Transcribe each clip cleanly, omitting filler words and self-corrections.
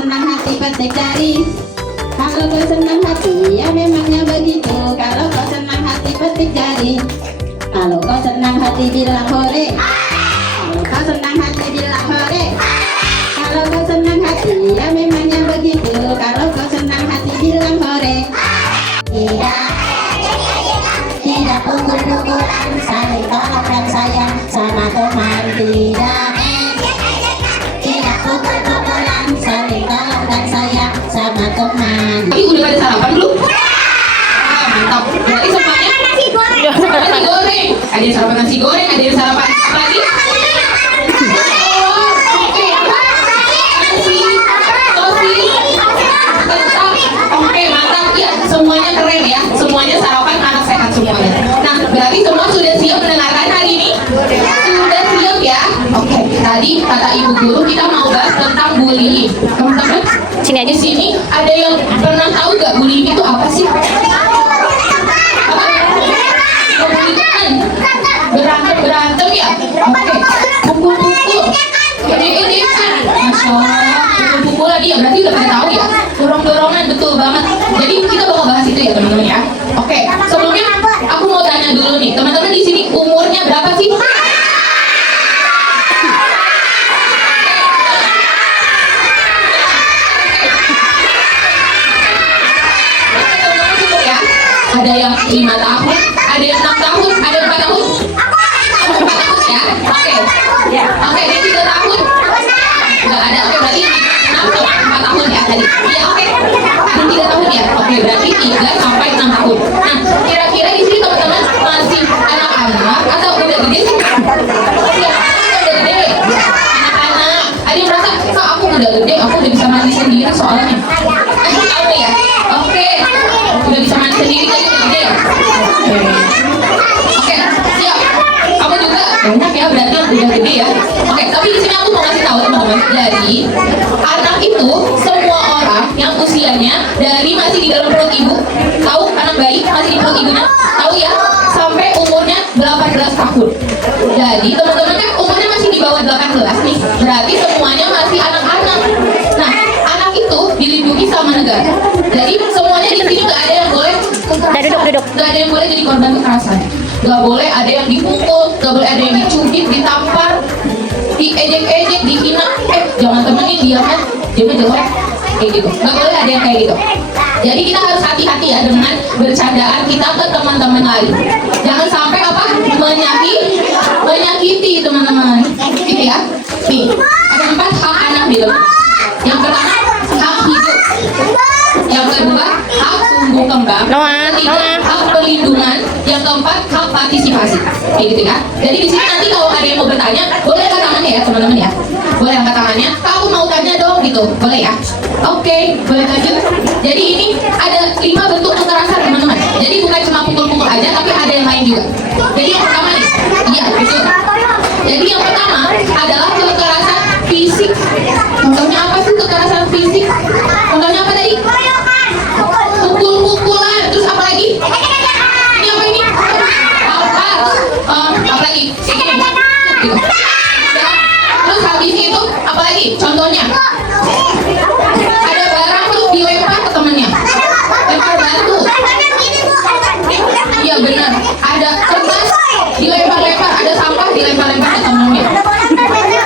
senang hati petik jari. Kalau kau senang hati, ya memangnya begitu. Kalau kau senang hati petik jari. Kalau kau senang hati bilang hore. Kalau kau senang hati bilang hore. Kalau kau senang hati, ya memangnya begitu. Kalau kau senang hati bilang hore. Tidak pukul-pukulan, saling tolong dan sayang sama teman. Tidak pukul-pukulan, saling tolong dan sayang sama teman. Tapi udah pada sarapan belum? Ah, mantap. Berarti semuanya nasi goreng. Ada yang sarapan nasi goreng, ada yang sarapan apa lagi? Oke, mantap ya. Semuanya keren ya. Semuanya sarapan anak sehat semuanya. Nah, berarti semua sudah siap mendengarkan hari ini? Sudah siap ya? Oke. Tadi kata ibu guru kita mau bahas tentang bullying. Teman-teman, Sini aja. di sini ada yang pernah tahu gak bullying itu apa sih? Berantem ya? Oke. Pukul-pukul. Ini kan. Masya Allah. Pukul-pukul lagi ya. Berarti udah pada tahu ya? Dorong-dorongan, betul banget. Jadi kita bakal bahas itu ya teman-teman ya. Oke. Sebelumnya aku mau tanya dulu nih. Teman-teman di sini umurnya berapa sih? Ada yang 5 tahun, ada yang 6 tahun, ada yang 4 tahun. 4 tahun ya? Oke. Oke, ini 3 tahun. Enggak ada, oke berarti 6 sama 4 tahun ya tadi. Iya, oke. Ada 3 tahun ya? Oke, berarti 3 sampai 6 tahun. Nah, kira-kira di sini teman-teman masih anak-anak atau udah gede sih? Iya, udah gede. Anak-anak. Ada yang merasa, kak aku udah gede, aku udah bisa mandi sendiri soalnya. Kamu ya? Oke. Udah bisa mandi sendiri kan udah gede ya? Oke, siap. Kamu juga banyak ya berarti yang udah gede ya. Oke, tapi di sini aku mau kasih tahu teman-teman. Jadi anak itu semua orang yang usianya dari masih di dalam perut ibu, tahu anak bayi masih di perut ibunya, tahu ya, sampai umurnya 18 tahun. Jadi teman-teman kan umurnya masih di bawah 18 nih, berarti semuanya masih anak-anak. Nah, anak itu dilindungi sama negara. Jadi semuanya di sini nggak ada yang boleh Duduk. nggak ada yang boleh jadi korban kekerasan. Nggak boleh ada yang dipukul, nggak boleh ada yang dicubit, ditampar, diejek-ejek, dihina. Jangan temenin dia kan, dia jelek kayak gitu. Nggak boleh ada yang kayak gitu. Jadi kita harus hati-hati ya dengan bercandaan kita ke teman-teman lain. Jangan sampai apa menyakiti teman-teman. Gitu ya. Nih, ada 4 hak anak di dalam. Yang pertama hak hidup. Yang kedua hak tumbuh kembang. Yang ketiga hak perlindungan. Yang keempat hak partisipasi. Kayak gitu kan. Jadi di sini nanti kalau ada yang mau bertanya, boleh angkat tangannya ya teman-teman ya. Boleh angkat tangannya. Kamu mau tanya dong gitu. Boleh ya. Oke, boleh lanjut. Jadi ini ada 5 bentuk kekerasan teman-teman. Jadi bukan cuma pukul-pukul aja, tapi ada yang lain juga. Jadi yang pertama nih, iya betul. Jadi yang pertama adalah kekerasan fisik. Contohnya apa sih kekerasan fisik? Contohnya apa tadi? Pukul-pukulan. Terus apa lagi? Ini apa ini? Apa lagi? Gitu. Terus habis itu apa lagi? Contohnya ada barang terus dilempar ke temennya. Lempar batu. Iya benar. Ada kertas dilempar-lempar, ada sampah dilempar-lempar ke temennya.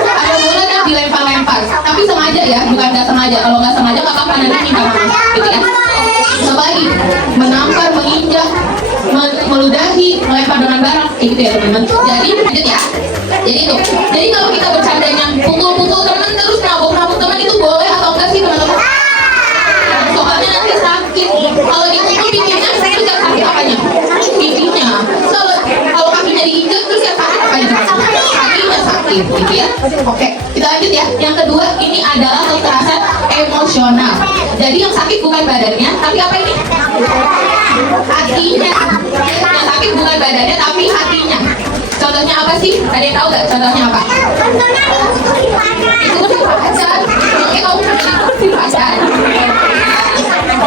Ada bola dan dilempar-lempar. Tapi sengaja ya, bukan nggak sengaja. Kalau nggak sengaja nggak apa-apa nanti minta maaf, gitu ya. Apa lagi? Menampar, menginjak, meludahi, melempar dengan barang, kayak gitu ya teman-teman. Jadi lanjut ya. Jadi itu. Jadi kalau kita bercandanya pukul-pukul teman terus nabok-nabok teman itu boleh atau enggak sih teman-teman? Soalnya nanti sakit. Kalau dipukul pipinya terus yang sakit apanya? Pipinya. Kalau kakinya diinjak terus yang sakit apanya? Kakinya sakit, gitu ya. Oke, kita lanjut ya. Yang kedua ini adalah kekerasan emosional. Jadi yang sakit bukan badannya, tapi apa ini? Hatinya. Yang sakit bukan badannya, tapi hatinya. Contohnya apa sih? Ada yang tahu nggak contohnya apa? Itu pacar. Oke, kamu pacar.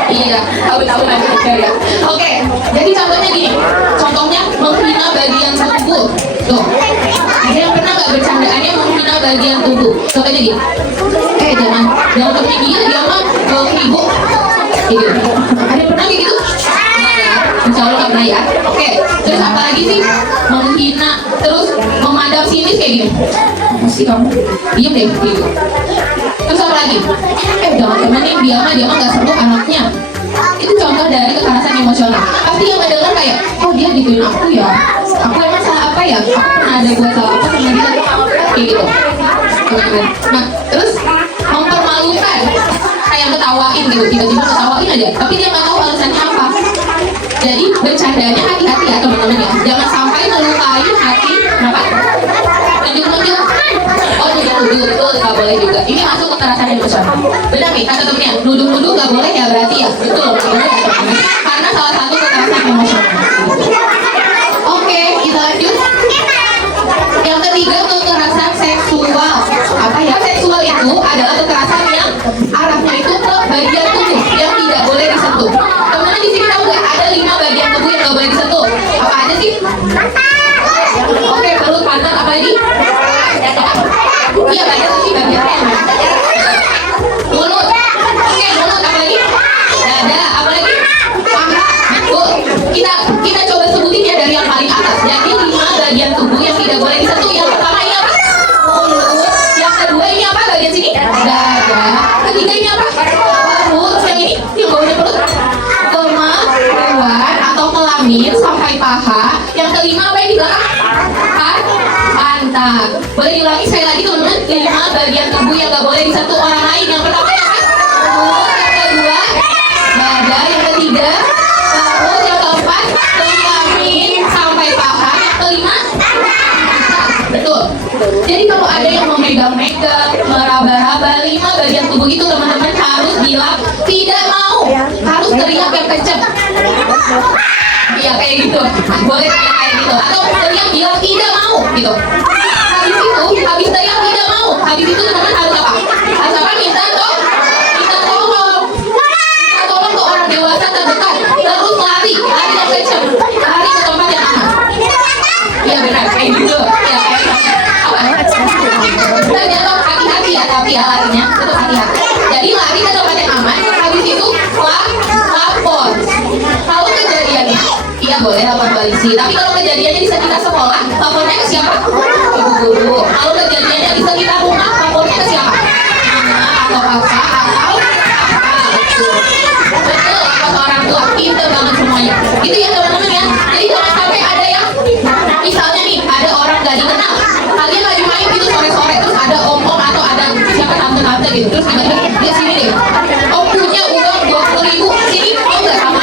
Iya, tahu nanti ya. Oke, jadi contohnya gini. Contohnya menghina bagian tubuh. Tuh. Ada yang pernah nggak bercandaannya menghina bagian tubuh. Contohnya gini, jangan temenin dia mah ibu. Gitu. Ada pernah kayak gitu? Insya Allah nggak pernah ya. Oke, terus apa lagi sih? Menghina, terus memandang sinis kayak gini. Apa sih kamu? Diem deh, gitu. Terus apa lagi? Jangan temenin dia mah nggak seru anaknya. Itu contoh dari kekerasan emosional. Pasti yang mendengar kayak, oh dia gituin aku ya. Aku emang salah apa ya? Aku pernah ada buat salah apa sama dia? Kayak gitu. Nah, terus mempermalukan, kayak ketawain gitu, tiba-tiba ketawain aja. Tapi dia nggak tahu alasannya apa. Jadi bercandanya hati-hati ya teman-teman ya. Jangan sampai melukai hati. Kenapa? Tunjuk-tunjuk. Oh nuduh-nuduh itu nggak boleh juga. Ini masuk kekerasan emosional. Benar nih kata temennya. Nuduh-nuduh nggak boleh ya berarti ya. Betul. Karena salah satu kekerasan emosional. Oke, kita lanjut. Yang ketiga kekerasan seksual. Apa ya? Seksual itu adalah kekerasan yang arahnya itu ke bagian tubuh yang tidak boleh disentuh. Teman-teman di sini tahu nggak? Ada 5 bagian tubuh yang nggak boleh disentuh. Apa aja sih? Oke, perut, pantat, apa lagi? Iya, banyak sih bagiannya. Mulut. Oke, mulut apa lagi? Dada, apa lagi? Paha. Betul. Kita coba sebutin ya dari yang paling atas. Jadi 5 bagian tubuh yang tidak boleh disentuh. Yang pertama ini apa? Mulut. Yang kedua ini apa? Bagian sini? Dada. Ketiga ini apa? Perut. Yang ini yang bawahnya perut. Kemaluan atau kelamin sampai paha. Yang kelima apa yang di belakang? Pantat. Boleh diulangi sekali lagi teman-teman. 5 bagian tubuh yang gak boleh disentuh orang lain. Yang pertama ya kan? Mulut. Yang kedua dada. Yang ketiga perut. Yang keempat kelamin sampai paha. Yang kelima pantat. Betul. Jadi kalau ada yang memegang-megang, meraba-raba 5 bagian tubuh itu teman-teman harus bilang tidak mau. Harus teriak yang kenceng. Iya kayak gitu. Boleh teriak kayak gitu. Atau teriak bilang tidak mau gitu. Habis teriak tidak mau. Habis itu teman-teman harus apa? Harus apa? Minta tolong. Minta tolong ke orang dewasa terdekat. Terus lari yang kenceng. Lari ke tempat yang aman. Iya benar kayak gitu. Iya kayak ternyata hati-hati ya, tapi ya larinya tetap hati-hati. Jadi lari ke tempat yang aman. Habis itu lapor. Kalau kejadiannya, iya boleh lapor polisi. Tapi kalau kejadiannya di sekitar sekolah, lapornya ke siapa? Ibu guru. Kalau kejadiannya di sekitar rumah, lapornya ke siapa? Mama atau papa atau betul atau orang tua. Pinter banget semuanya. Itu ya teman-teman ya. Jadi jangan sampai ada yang misalnya nih ada orang gak dikenal. Kalian lagi main gitu sore-sore terus ada om-om atau ada siapa tante-tante gitu. Terus tiba-tiba dia sini deh. Om punya uang 20.000. Sini om gak sama?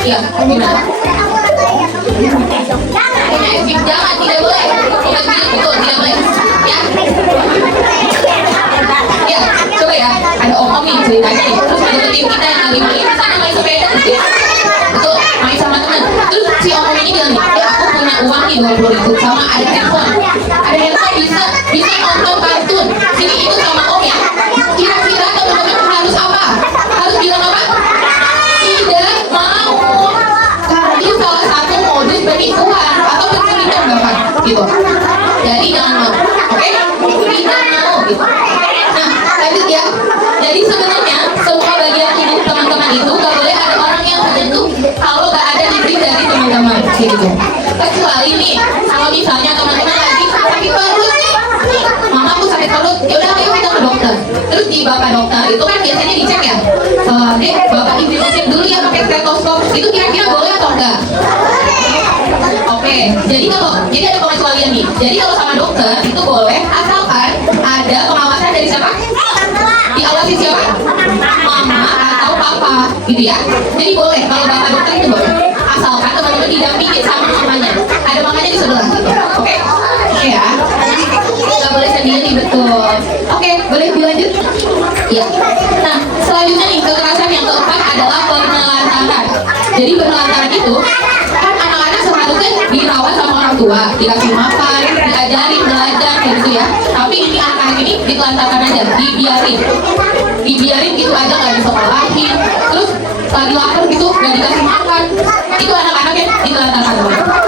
Iya, gimana? Jangan, tidak boleh. Tidak betul, tidak boleh. Ya. Ya, coba ya. Ada om-om nih ceritanya nih. Terus ada tim kita yang lagi main di sana main sepeda gitu ya. Betul, main sama teman. Terus si om-om ini bilang nih, aku punya uang nih 20.000 sama ada handphone. Ada handphone bisa nonton kartun. Sini ikut sama om ya. Kira-kira teman-teman harus apa? Harus bilang apa? Tidak mau. Karena itu salah satu modus penipuan atau penculikan bahkan gitu. Jadi jangan mau. Oke? Tidak mau gitu. Nah, lanjut ya. Jadi sebenarnya semua bagian tubuh teman-teman itu gak boleh ada orang yang tertentu kalau gak ada izin dari teman-teman gitu. Kecuali nih, kalau misalnya teman-teman lagi sakit perut, mama aku sakit perut, ya udah ayo kita ke dokter. Terus di bapak dokter itu kan biasanya dicek ya, dek bapak izin cek dulu ya pakai stetoskop. Itu kira-kira boleh atau enggak? Oke, jadi ada pengecualian nih. Jadi kalau sama dokter itu boleh asalkan ada pengawasan dari siapa? Diawasi siapa? Mama atau papa gitu ya. Jadi boleh kalau bapak dokter itu boleh. Asalkan teman-teman didampingin sama mamanya. Ada mamanya di sebelah gitu. Oke? Oke ya. Nggak boleh sendiri betul. Oke, boleh dilanjut? Ya. Nah, selanjutnya nih kekerasan yang keempat adalah penelantaran. Jadi penelantaran itu kan anak-anak seharusnya dirawat sama orang tua, dikasih makan, diajarin belajar kayak gitu ya. Tapi ini anak-anak ini ditelantarkan aja, dibiarin gitu aja, nggak disekolahin. Terus lagi lapar gitu nggak dikasih makan. Itu anak-anaknya ditelantarkan.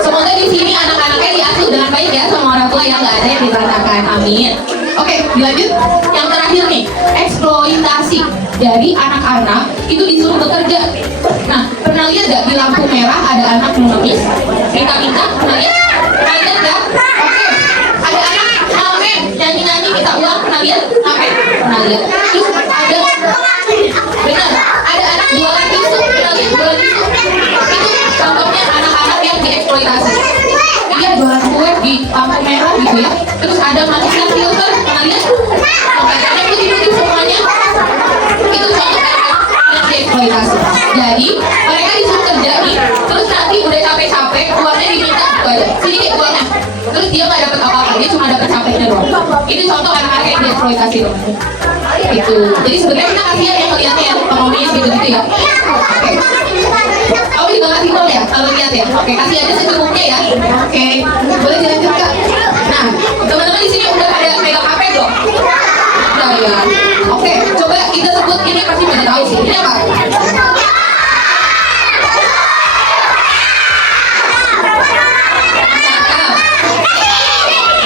Semoga di sini anak-anaknya diasuh dengan baik ya sama orang tua yang nggak ada yang ditelantarkan. Amin. Oke, dilanjut. Yang terakhir nih, eksploitasi dari anak-anak itu disuruh bekerja. Nah, pernah lihat gak di lampu merah ada anak menangis, minta-minta, pernah lihat? Pernah lihat gak? Oke, ada anak ngamen, nyanyi-nyanyi minta uang, pernah lihat? Ngamen, pernah lihat? Terus ada, benar, ada anak jualan tisu, pernah lihat jualan tisu? Itu contohnya anak-anak yang dieksploitasi. Dia jualan kue di lampu merah gitu ya. Terus ada manusia filter, pernah lihat? Makanya putih-putih semuanya. Itu contoh yang dieksploitasi. Jadi mereka disuruh kerja nih, terus nanti udah capek-capek, uangnya diminta gitu aja. Sini kayak uangnya. Terus dia nggak dapat apa-apa, dia cuma dapat capeknya doang. Itu contoh anak-anak yang dieksploitasi dong. Itu. Jadi sebenarnya kita kasihan ya ngeliatnya ya, pengemis gitu-gitu ya. Oke. Kamu juga ngasih tol ya, kalau lihat ya. Oke, kasih aja secukupnya ya. Oke, boleh dilanjut Kak. Nah, teman-teman di sini udah pada megang HP dong. Udah ya. Oke, coba kita sebut ini pasti pada tahu sih. Ini apa?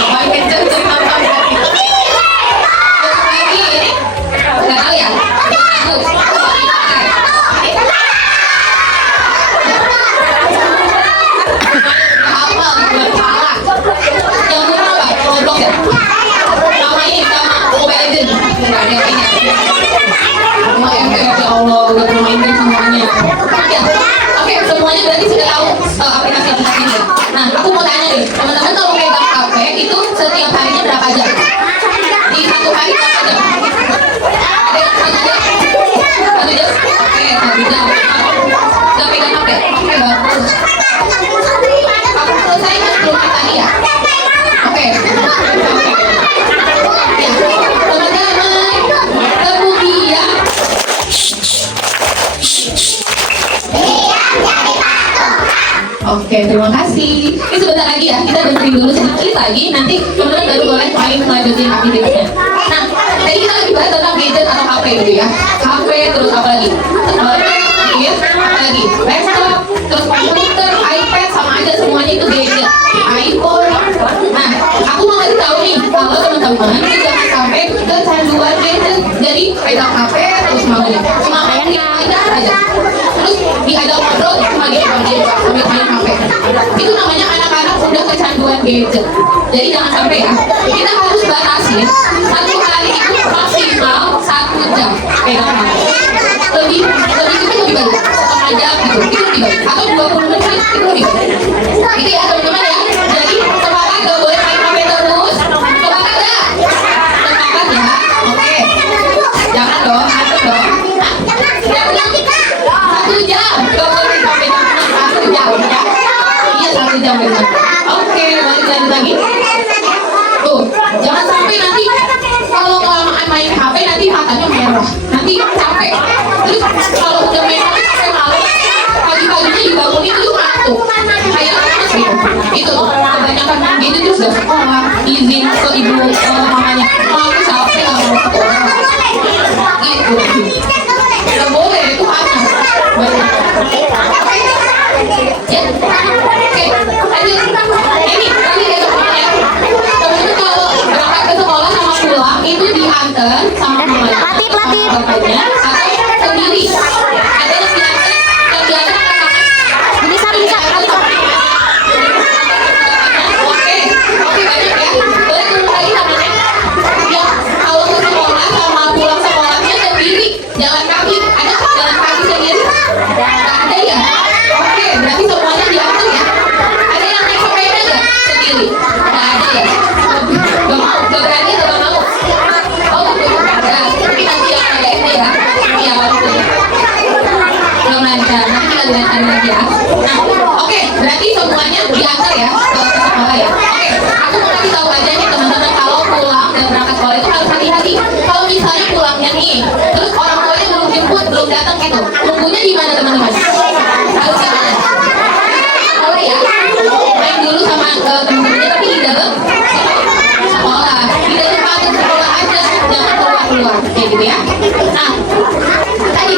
Paling kenceng tuh nonton berarti. Terus lagi ini nggak tahu ya. Bagus. Hafal buat salah. Yang murah apa? Roblox ya? Sama ini sama Mobile Legends. Enggak ada yang ini. Oh ya Allah, udah bermain game semuanya. Ya. Oke, semuanya berarti sudah tahu aplikasi ini. Nah, aku mau tanya nih, teman-teman kalau pegang HP itu setiap harinya berapa jam? Di satu hari berapa jam? Ada yang 1 jam? 1 jam? Oke, 1 jam. Gak pegang HP? Oke, bagus. Aku selesai kan belum tadi ya? Oke. Ya, teman-teman, kemudian oke, terima kasih. Ini sebentar lagi ya, kita dengerin dulu sedikit lagi. Nanti teman-teman baru boleh main melanjutin aktivitasnya. Nah, tadi kita lagi bahas tentang gadget atau HP gitu ya. HP, terus apa lagi? Apa lagi? Laptop, terus komputer, iPad, sama aja semuanya itu gadget. iPhone. Nah, aku mau kasih tahu nih, kalau teman-teman itu jangan sampai kecanduan gadget. Jadi pegang HP terus mau cuma main aja. Terus diajak ngobrol cuma gitu aja sambil main HP. Itu namanya anak-anak udah kecanduan gadget. Jadi jangan sampai ya. Kita harus batasi satu hari itu maksimal 1 jam pegang HP. Lebih itu lebih bagus. Setengah jam gitu, itu lebih bagus. Atau 20 menit itu lebih bagus. Itu ya teman-teman ya. Jadi sepakat gak boleh main HP terus. Sepakat gak? Sepakat ya. Oke. Jangan dong, atur dong. 1 jam. Gak boleh sampai 1 jam ya. Iya 1 jam benar. Oke, balik lagi. Tuh, jangan sampai nanti kalau kelamaan main HP nanti matanya merah. Nanti capek. Terus kalau udah main HP sampai malam, pagi-paginya dibangunin itu ngantuk. Kayak itu kebanyakan gitu terus udah sekolah izin ke ibu mamanya. Aku capek nggak mau sekolah. Gitu. Nggak boleh itu panas. Ya, oke. Ini tadi ya teman-teman. Teman-teman kalau berangkat ke sekolah sama pulang itu diantar sama mamanya, bapaknya, atau sendiri. Ada yang diantar Oke, banyak ya. Boleh tunggu lagi namanya. Ya, kalau ke sekolah sama pulang sekolahnya sendiri, jalan kaki. Ada jalan kaki sendiri? Nggak ada ya? Oke, berarti semuanya diatur ya. Ada yang naik sepeda nggak sendiri? Nggak ada ya? Nggak mau, nggak berani atau nggak mau? Oh, ada. Tapi nanti yang ada ini ya. Iya, betul. Belum lancar, nanti kita lihatkan lagi ya. Nah, oke, berarti semuanya diantar ya ke sekolah ya. Oke, aku mau kasih tahu aja nih teman-teman kalau pulang dan berangkat sekolah itu harus hati-hati. Kalau misalnya pulangnya nih, terus orang tuanya belum jemput, belum datang gitu, tunggunya di mana teman-teman? Harus di mana? Boleh ya? Main dulu sama teman-temannya tapi di dalam sekolah. Di dalam pagar sekolah aja, jangan keluar-keluar kayak gitu ya. Nah, tadi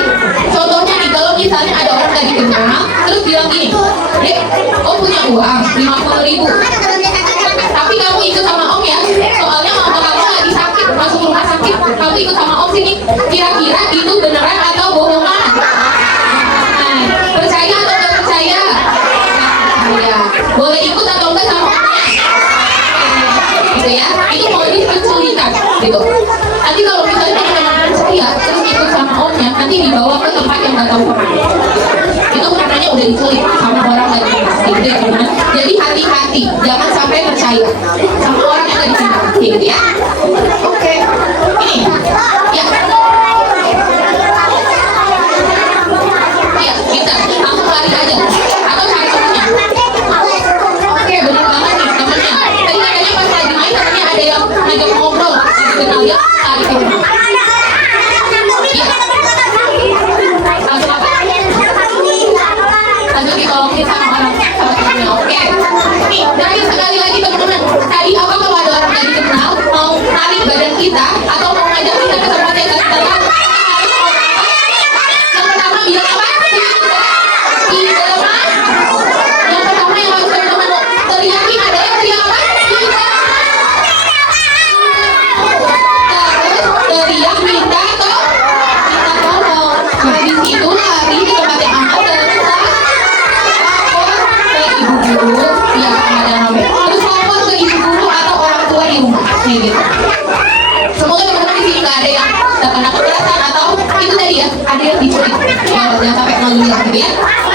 contohnya nih kalau misalnya ada orang gak dikenal terus bilang gini, Dek, om punya uang 50.000, tapi kamu ikut sama om ya, soalnya mama masuk rumah sakit, kamu ikut sama om sini. Kira-kira itu beneran atau bohongan? Nah, percaya atau nggak percaya? Percaya. Boleh ikut atau enggak sama omnya? Gitu ya. Itu modus penculikan, gitu. Nanti kalau misalnya kamu memang percaya, terus ikut sama omnya, nanti dibawa ke tempat yang nggak tahu kemana. Itu katanya udah diculik sama orang nggak dikenal. Gitu ya, teman-teman. Jadi hati-hati, jangan sampai percaya sama orang yang nggak dikenal. Gitu ya. Oke. Ini. Ya. Iya, bisa. Langsung lari aja. Atau cari temennya. Oke, benar banget nih temennya. Tadi katanya pas lagi main temennya ada yang ngajak ngobrol, lagi kenal ya, lari ke rumah. Iya. Langsung apa? Langsung ditolongin sama orang sama temennya. Oke. Nih, terakhir sekali lagi teman-teman. Tadi apa kalau ada orang yang dikenal mau narik badan kita atau mau ngajak kita ke tempat yang nggak kita tahu? Yang pertama bilang apa? Tidak. Yang pertama yang harus teman-teman teriakin adalah teriak apa? Tidak. Terus teriak minta atau minta tolong. Habis itu lari ke tempat yang aman dan lapor ke ibu guru. Ya, ada rame. Terus lapor ke ibu guru atau orang tua di rumah. Kayak gitu. Semoga teman-teman di sini nggak ada yang terkena kekerasan atau itu tadi ya, ada yang diculik. Ya, jangan sampai ngeluh gitu ya.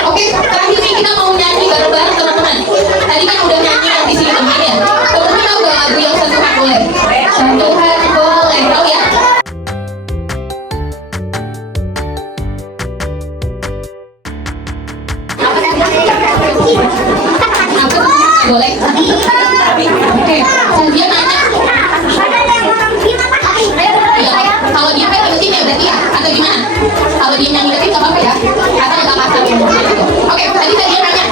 Oke, terakhir nih kita mau nyanyi bareng-bareng teman-teman. Tadi kan udah nyanyi yang di sini teman ya. Teman-teman tahu gak lagu yang sentuhan boleh? Sentuhan boleh, tahu ya? Apa tuh? Boleh? Oke, dia nanya. Ya, kalau dia kan terusin ya berarti ya, atau gimana? Kalau dia nyanyi tapi nggak apa-apa ya, atau nggak kasar emosi gitu. Oke, tadi saya nanya,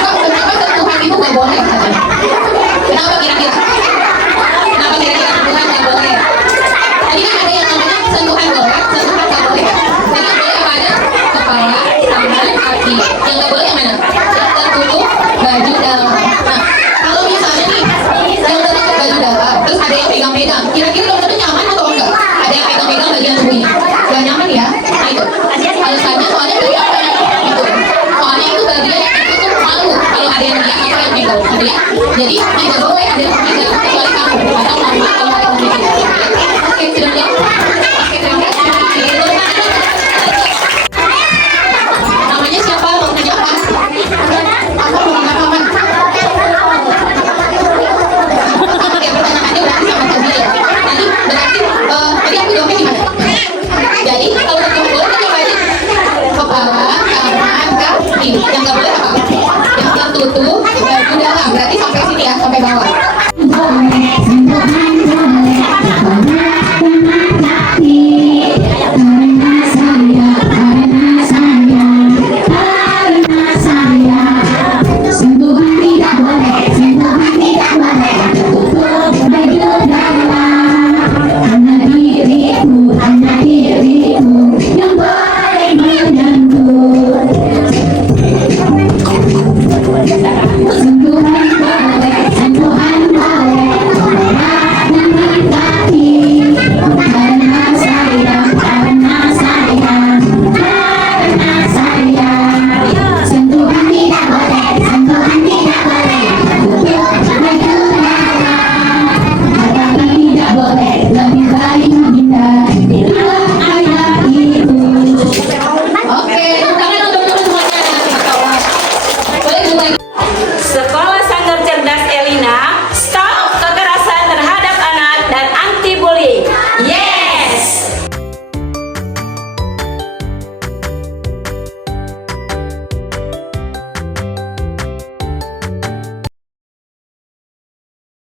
kok kenapa sentuhan itu nggak boleh? Katanya. Kenapa kira-kira? Kenapa kira-kira sentuhan nggak boleh? Tadi kan ada yang namanya sentuhan boleh, sentuhan nggak boleh. Jadi yang boleh apa aja? Kepala, tangan, kaki. Yang nggak boleh yang mana? Yang tertutup baju dalam. Nah, kalau misalnya nih, yang tertutup baju dalam, terus ada yang pegang-pegang, kira-kira teman-teman nyaman atau enggak? Ada yang pegang-pegang bagian tubuhnya, gak nyaman ya? Nah itu, alasannya soalnya dari apa ya? Gitu. Soalnya itu bagian yang tertutup malu kalau ada yang lihat atau yang pegang, gitu ya. Jadi tidak boleh ada yang pegang kecuali kamu atau mama